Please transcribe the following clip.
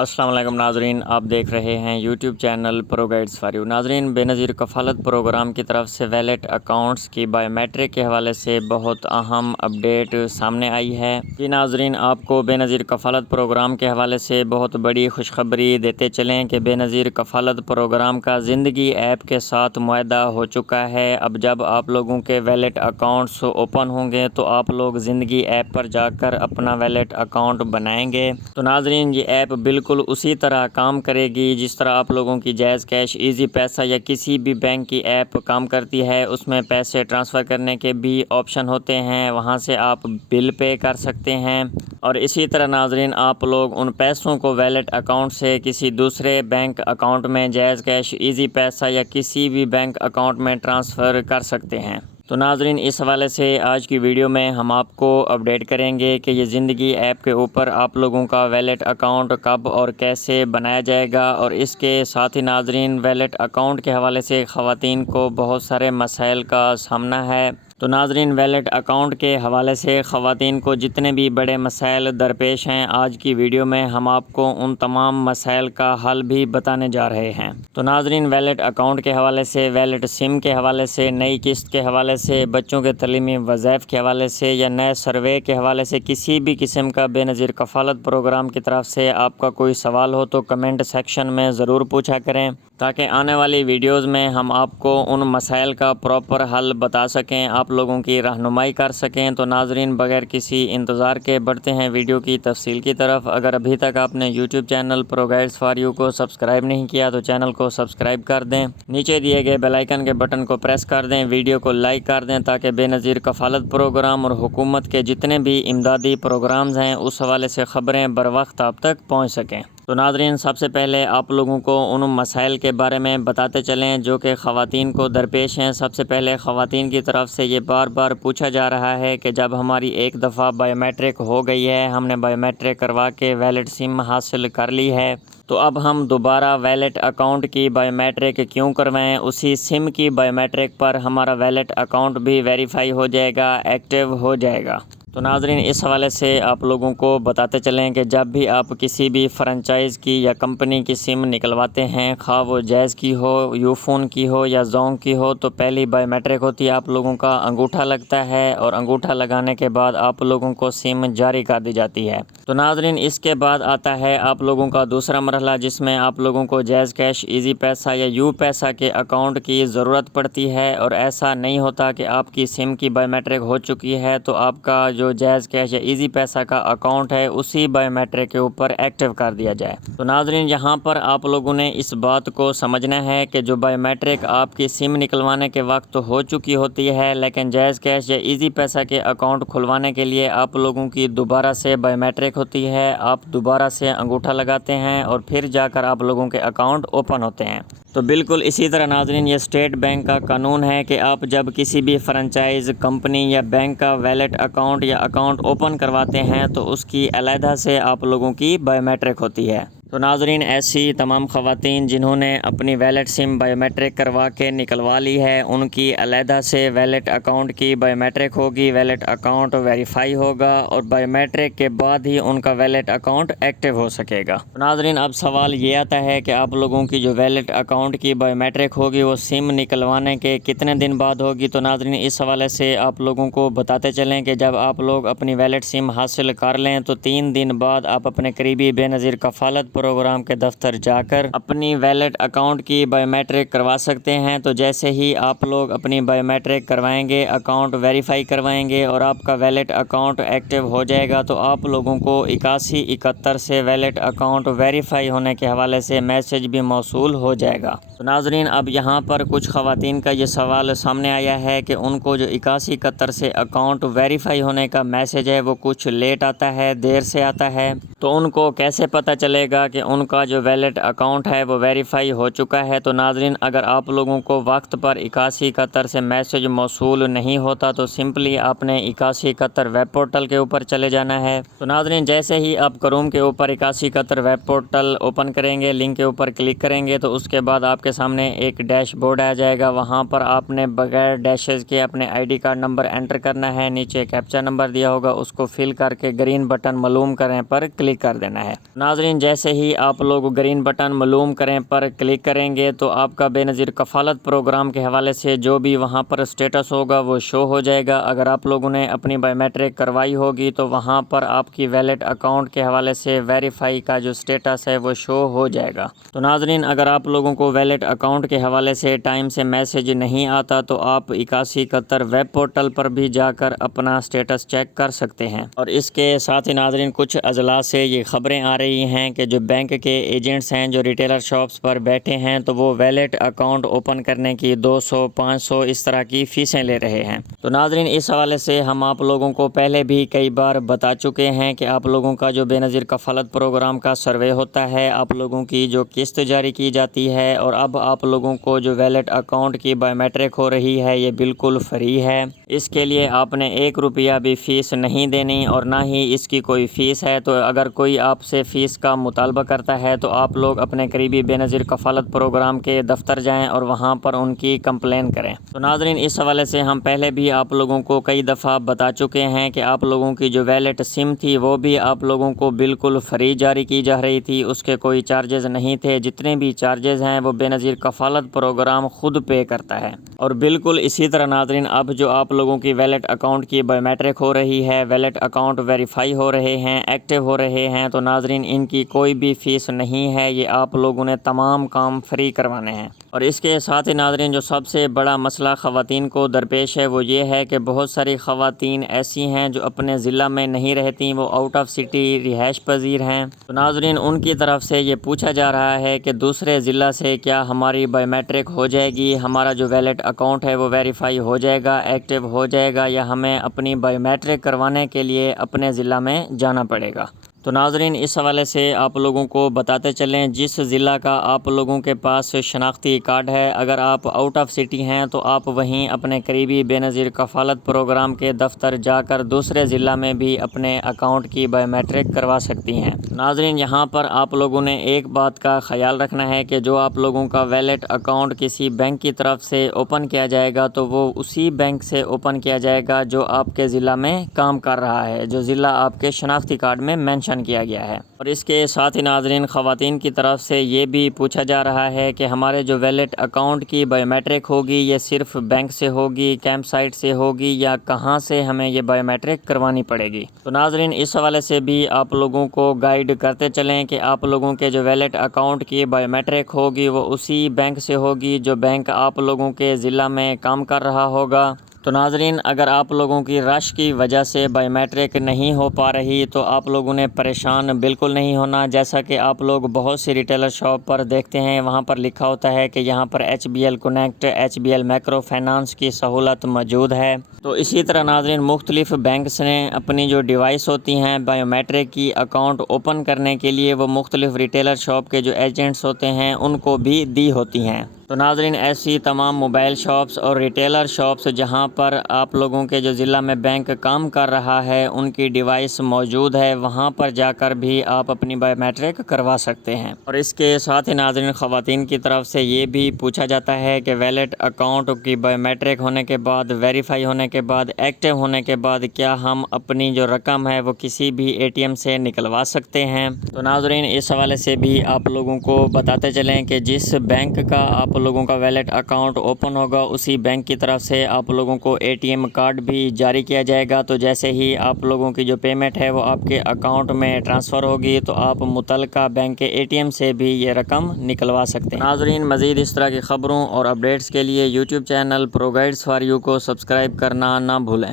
السلام علیکم ناظرین، آپ دیکھ رہے ہیں YouTube channel pro guides for you. ناظرین، بے نظیر کفالت پروگرام کی طرف سے ویلیٹ اکاؤنٹس کی بایو میٹرک کے حوالے سے بہت اہم اپڈیٹ سامنے آئی ہے۔ جی ناظرین، آپ کو بے نظیر کفالت پروگرام کے حوالے سے بہت بڑی خوشخبری دیتے چلیں کہ بے نظیر کفالت پروگرام کا زندگی ایپ کے ساتھ معاہدہ ہو چکا ہے۔ اب جب آپ لوگوں کے ویلیٹ اکاؤنٹس اوپن ہوں گے تو آپ لوگ زندگی ایپ پر جا کر اپنا ویلیٹ اکاؤنٹ بنائیں گے۔ تو ناظرین، یہ ایپ بالکل اسی طرح کام کرے گی جس طرح آپ لوگوں کی جائز کیش، ایزی پیسہ یا کسی بھی بینک کی ایپ کام کرتی ہے۔ اس میں پیسے ٹرانسفر کرنے کے بھی آپشن ہوتے ہیں، وہاں سے آپ بل پے کر سکتے ہیں، اور اسی طرح ناظرین آپ لوگ ان پیسوں کو ویلیٹ اکاؤنٹ سے کسی دوسرے بینک اکاؤنٹ میں جائز کیش، ایزی پیسہ یا کسی بھی بینک اکاؤنٹ میں ٹرانسفر کر سکتے ہیں۔ تو ناظرین، اس حوالے سے آج کی ویڈیو میں ہم آپ کو اپڈیٹ کریں گے کہ یہ زندگی ایپ کے اوپر آپ لوگوں کا ویلیٹ اکاؤنٹ کب اور کیسے بنایا جائے گا، اور اس کے ساتھ ہی ناظرین ویلیٹ اکاؤنٹ کے حوالے سے خواتین کو بہت سارے مسائل کا سامنا ہے۔ تو ناظرین، ویلیٹ اکاؤنٹ کے حوالے سے خواتین کو جتنے بھی بڑے مسائل درپیش ہیں، آج کی ویڈیو میں ہم آپ کو ان تمام مسائل کا حل بھی بتانے جا رہے ہیں۔ تو ناظرین، ویلیٹ اکاؤنٹ کے حوالے سے، ویلیٹ سم کے حوالے سے، نئی قسط کے حوالے سے، بچوں کے تعلیمی وظائف کے حوالے سے یا نئے سروے کے حوالے سے کسی بھی قسم کا بے نظیر کفالت پروگرام کی طرف سے آپ کا کوئی سوال ہو تو کمنٹ سیکشن میں ضرور پوچھا کریں، تاکہ آنے والی ویڈیوز میں ہم آپ کو ان مسائل کا پراپر حل بتا سکیں، آپ لوگوں کی رہنمائی کر سکیں۔ تو ناظرین، بغیر کسی انتظار کے بڑھتے ہیں ویڈیو کی تفصیل کی طرف۔ اگر ابھی تک آپ نے YouTube channel pro guides for you کو سبسکرائب نہیں کیا تو چینل کو سبسکرائب کر دیں، نیچے دیے گئے بیل آئیکن کے بٹن کو پریس کر دیں، ویڈیو کو لائک کر دیں تاکہ بے نظیر کفالت پروگرام اور حکومت کے جتنے بھی امدادی پروگرامز ہیں اس حوالے سے خبریں بر وقت آپ تک پہنچ سکیں۔ تو ناظرین، سب سے پہلے آپ لوگوں کو ان مسائل کے بارے میں بتاتے چلیں جو کہ خواتین کو درپیش ہیں۔ سب سے پہلے خواتین کی طرف سے یہ بار بار پوچھا جا رہا ہے کہ جب ہماری ایک دفعہ بایو میٹرک ہو گئی ہے، ہم نے بایو میٹرک کروا کے ویلٹ سم حاصل کر لی ہے، تو اب ہم دوبارہ ویلیٹ اکاؤنٹ کی بایو میٹرک کیوں کروائیں؟ اسی سم کی بایو میٹرک پر ہمارا ویلیٹ اکاؤنٹ بھی ویریفائی ہو جائے گا، ایکٹیو ہو جائے گا۔ تو ناظرین، اس حوالے سے آپ لوگوں کو بتاتے چلیں کہ جب بھی آپ کسی بھی فرنچائز کی یا کمپنی کی سم نکلواتے ہیں، خواہ وہ جائز کی ہو، یو فون کی ہو یا زونگ کی ہو، تو پہلی بایو میٹرک ہوتی ہے آپ لوگوں کا انگوٹھا لگتا ہے، اور انگوٹھا لگانے کے بعد آپ لوگوں کو سم جاری کر دی جاتی ہے۔ تو ناظرین، اس کے بعد آتا ہے آپ لوگوں کا دوسرا مرحلہ جس میں آپ لوگوں کو جائز کیش، ایزی پیسہ یا یو پیسہ کے اکاؤنٹ کی ضرورت پڑتی ہے، اور ایسا نہیں ہوتا کہ آپ کی سم کی بایو میٹرک ہو چکی ہے تو آپ کا جو جائز کیش یا ایزی پیسہ کا اکاؤنٹ ہے اسی بایو میٹرک کے اوپر ایکٹیو کر دیا جائے۔ تو ناظرین، یہاں پر آپ لوگوں نے اس بات کو سمجھنا ہے کہ جو بایو میٹرک آپ کی سم نکلوانے کے وقت ہو چکی ہوتی ہے، لیکن جائز کیش یا ایزی پیسہ کے اکاؤنٹ کھلوانے کے لیے آپ لوگوں کی دوبارہ سے بایو میٹرک ہوتی ہے، آپ دوبارہ سے انگوٹھا لگاتے ہیں اور پھر جا کر آپ لوگوں کے اکاؤنٹ اوپن ہوتے ہیں۔ تو بالکل اسی طرح ناظرین، یہ اسٹیٹ بینک کا قانون ہے کہ آپ جب کسی بھی فرنچائز کمپنی یا بینک کا ویلیٹ اکاؤنٹ یا اکاؤنٹ اوپن کرواتے ہیں تو اس کی علیحدہ سے آپ لوگوں کی بایو میٹرک ہوتی ہے۔ تو ناظرین، ایسی تمام خواتین جنہوں نے اپنی ویلیٹ سم بایو میٹرک کروا کے نکلوا لی ہے، ان کی علیحدہ سے ویلیٹ اکاؤنٹ کی بایو میٹرک ہوگی، ویلیٹ اکاؤنٹ ویریفائی ہوگا، اور بایو میٹرک کے بعد ہی ان کا ویلیٹ اکاؤنٹ ایکٹیو ہو سکے گا۔ تو ناظرین، اب سوال یہ آتا ہے کہ آپ لوگوں کی جو ویلیٹ اکاؤنٹ کی بایو میٹرک ہوگی وہ سم نکلوانے کے کتنے دن بعد ہوگی؟ تو ناظرین، اس حوالے سے آپ لوگوں کو بتاتے چلیں کہ جب آپ لوگ اپنی ویلیٹ سم حاصل کر لیں تو 3 دن بعد آپ اپنے قریبی بے نظیر کفالت پروگرام کے دفتر جا کر اپنی ویلیٹ اکاؤنٹ کی بایو میٹرک کروا سکتے ہیں۔ تو جیسے ہی آپ لوگ اپنی بایو میٹرک کروائیں گے، اکاؤنٹ ویریفائی کروائیں گے اور آپ کا ویلیٹ اکاؤنٹ ایکٹیو ہو جائے گا، تو آپ لوگوں کو 8171 سے ویلیٹ اکاؤنٹ ویریفائی ہونے کے حوالے سے میسج بھی موصول ہو جائے گا۔ تو ناظرین، اب یہاں پر کچھ خواتین کا یہ سوال سامنے آیا ہے کہ ان کو جو 8171 سے اکاؤنٹ ویریفائی ہونے کا میسج ہے وہ کچھ لیٹ آتا ہے، دیر سے آتا ہے، تو ان کو کیسے پتہ چلے گا کہ ان کا جو ویلیٹ اکاؤنٹ ہے وہ ویریفائی ہو چکا ہے؟ تو ناظرین، اگر آپ لوگوں کو وقت پر 8171 سے میسج موصول نہیں ہوتا تو سمپلی آپ نے 8171 ویب پورٹل کے اوپر چلے جانا ہے۔ تو ناظرین، جیسے ہی آپ کروم کے اوپر 8171 ویب پورٹل اوپن کریں گے، لنک کے اوپر کلک کریں گے تو اس کے بعد آپ کے سامنے ایک ڈیش بورڈ آ جائے گا۔ وہاں پر آپ نے بغیر ڈیشز کے اپنے I D card number inter کرنا ہے، نیچے کیپچا نمبر دیا ہوگا اس کو فل کر کے گرین بٹن معلوم کریں پر کلک کر دینا ہے۔ ناظرین، جیسے ہی آپ لوگ گرین بٹن معلوم کریں پر کلک کریں گے تو آپ کا بے نظیر کفالت پروگرام کے حوالے سے جو بھی وہاں پر اسٹیٹس ہوگا وہ شو ہو جائے گا۔ اگر آپ لوگوں نے اپنی بائیو میٹرک کروائی ہوگی تو وہاں پر آپ کی ویلٹ اکاؤنٹ کے حوالے سے ویریفائی کا جو اسٹیٹس ہے وہ شو ہو جائے گا۔ تو ناظرین، اگر آپ لوگوں کو ویلٹ اکاؤنٹ کے حوالے سے ٹائم سے میسج نہیں آتا تو آپ 8171 ویب پورٹل پر بھی جا کر اپنا اسٹیٹس چیک کر سکتے ہیں۔ اور اس کے ساتھ ہی ناظرین، کچھ اضلاع سے یہ خبریں آ رہی ہیں کہ جو بینک کے ایجنٹس ہیں جو ریٹیلر شاپس پر بیٹھے ہیں تو وہ ویلٹ اکاؤنٹ اوپن کرنے کی 200 500 اس طرح کی فیسیں لے رہے ہیں۔ تو ناظرین، اس حوالے سے ہم آپ لوگوں کو پہلے بھی کئی بار بتا چکے ہیں کہ آپ لوگوں کا جو بے نظیر کفالت پروگرام کا سروے ہوتا ہے، آپ لوگوں کی جو قسط جاری کی جاتی ہے، اور اب آپ لوگوں کو جو ویلٹ اکاؤنٹ کی بائیو میٹرک ہو رہی ہے یہ بالکل فری ہے۔ اس کے لیے آپ نے 1 روپیہ بھی فیس نہیں دینی اور نہ ہی اس کی کوئی فیس ہے۔ تو اگر کوئی آپ سے فیس کا مطالبہ کرتا ہے تو آپ لوگ اپنے قریبی بے نظیر کفالت پروگرام کے دفتر جائیں اور وہاں پر ان کی کمپلین کریں۔ تو ناظرین، اس حوالے سے ہم پہلے بھی آپ لوگوں کو کئی دفعہ بتا چکے ہیں کہ آپ لوگوں کی جو ویلٹ سم تھی وہ بھی آپ لوگوں کو بالکل فری جاری کی جا رہی تھی، اس کے کوئی چارجز نہیں تھے۔ جتنے بھی چارجز ہیں وہ بے نظیر کفالت پروگرام خود پے کرتا ہے۔ اور بالکل اسی طرح ناظرین، اب جو آپ لوگوں کی ویلٹ اکاؤنٹ کی بائیو میٹرک ہو رہی ہے، ویلٹ اکاؤنٹ ویریفائی ہو رہے ہیں، ایکٹیو ہو رہے ہیں، تو ناظرین ان کی کوئی بھی فیس نہیں ہے، یہ آپ لوگوں نے تمام کام فری کروانے ہیں۔ اور اس کے ساتھ ہی ناظرین، جو سب سے بڑا مسئلہ خواتین کو درپیش ہے وہ یہ ہے کہ بہت ساری خواتین ایسی ہیں جو اپنے ضلع میں نہیں رہتی، وہ آؤٹ آف سٹی رہائش پذیر ہیں۔ تو ناظرین، ان کی طرف سے یہ پوچھا جا رہا ہے کہ دوسرے ضلع سے کیا ہماری بائیو میٹرک ہو جائے گی، ہمارا جو ویلٹ اکاؤنٹ ہے وہ ویریفائی ہو جائے گا، ایکٹیو ہو جائے گا، یا ہمیں اپنی بائیو میٹرک کروانے کے لیے اپنے ضلع میں جانا پڑے گا۔ تو ناظرین، اس حوالے سے آپ لوگوں کو بتاتے چلیں، جس ضلع کا آپ لوگوں کے پاس شناختی کارڈ ہے، اگر آپ آؤٹ آف سٹی ہیں تو آپ وہیں اپنے قریبی بے نظیر کفالت پروگرام کے دفتر جا کر دوسرے ضلع میں بھی اپنے اکاؤنٹ کی بائیو میٹرک کروا سکتی ہیں۔ ناظرین، یہاں پر آپ لوگوں نے ایک بات کا خیال رکھنا ہے کہ جو آپ لوگوں کا ویلٹ اکاؤنٹ کسی بینک کی طرف سے اوپن کیا جائے گا تو وہ اسی بینک سے اوپن کیا جائے گا جو آپ کے ضلع میں کام کر رہا ہے، جو ضلع آپ کے شناختی کارڈ میں مینشن کیا گیا ہے۔ اور اس کے ساتھ ہی ناظرین، خواتین کی طرف سے یہ بھی پوچھا جا رہا ہے کہ ہمارے جو ویلٹ اکاؤنٹ کی بائیو میٹرک ہوگی یہ صرف بینک سے ہوگی، کیمپ سائٹ سے ہوگی، یا کہاں سے ہمیں یہ بائیو میٹرک کروانی پڑے گی۔ تو ناظرین، اس حوالے سے بھی آپ لوگوں کو گائیڈ کرتے چلیں کہ آپ لوگوں کے جو ویلٹ اکاؤنٹ کی بائیو میٹرک ہوگی وہ اسی بینک سے ہوگی جو بینک آپ لوگوں کے ضلع میں کام کر رہا ہوگا۔ تو ناظرین، اگر آپ لوگوں کی رش کی وجہ سے بائیو میٹرک نہیں ہو پا رہی تو آپ لوگوں نے پریشان بالکل نہیں ہونا۔ جیسا کہ آپ لوگ بہت سی ریٹیلر شاپ پر دیکھتے ہیں، وہاں پر لکھا ہوتا ہے کہ یہاں پر HBL connect, HBL micro finance کی سہولت موجود ہے۔ تو اسی طرح ناظرین، مختلف بینکس نے اپنی جو ڈیوائس ہوتی ہیں بائیو میٹرک کی اکاؤنٹ اوپن کرنے کے لیے وہ مختلف ریٹیلر شاپ کے جو ایجنٹس ہوتے ہیں ان کو بھی دی ہوتی ہیں۔ تو ناظرین، ایسی تمام موبائل شاپس اور ریٹیلر شاپس جہاں پر آپ لوگوں کے جو ضلع میں بینک کام کر رہا ہے ان کی ڈیوائس موجود ہے، وہاں پر جا کر بھی آپ اپنی بائیو میٹرک کروا سکتے ہیں۔ اور اس کے ساتھ ہی ناظرین، خواتین کی طرف سے یہ بھی پوچھا جاتا ہے کہ ویلٹ اکاؤنٹ کی بائیو میٹرک ہونے کے بعد، ویریفائی ہونے کے بعد، ایکٹیو ہونے کے بعد کیا ہم اپنی جو رقم ہے وہ کسی بھی ATM سے نکلوا سکتے ہیں؟ تو ناظرین، اس حوالے سے بھی آپ لوگوں کو بتاتے چلیں کہ جس بینک کا آپ لوگوں کا ویلٹ اکاؤنٹ اوپن ہوگا اسی بینک کی طرف سے آپ لوگوں کو ATM کارڈ بھی جاری کیا جائے گا۔ تو جیسے ہی آپ لوگوں کی جو پیمنٹ ہے وہ آپ کے اکاؤنٹ میں ٹرانسفر ہوگی تو آپ متعلقہ بینک کے ATM سے بھی یہ رقم نکلوا سکتے ہیں۔ ناظرین، مزید اس طرح کی خبروں اور اپڈیٹس کے لیے YouTube channel pro guides for you کو سبسکرائب کرنا نہ بھولیں۔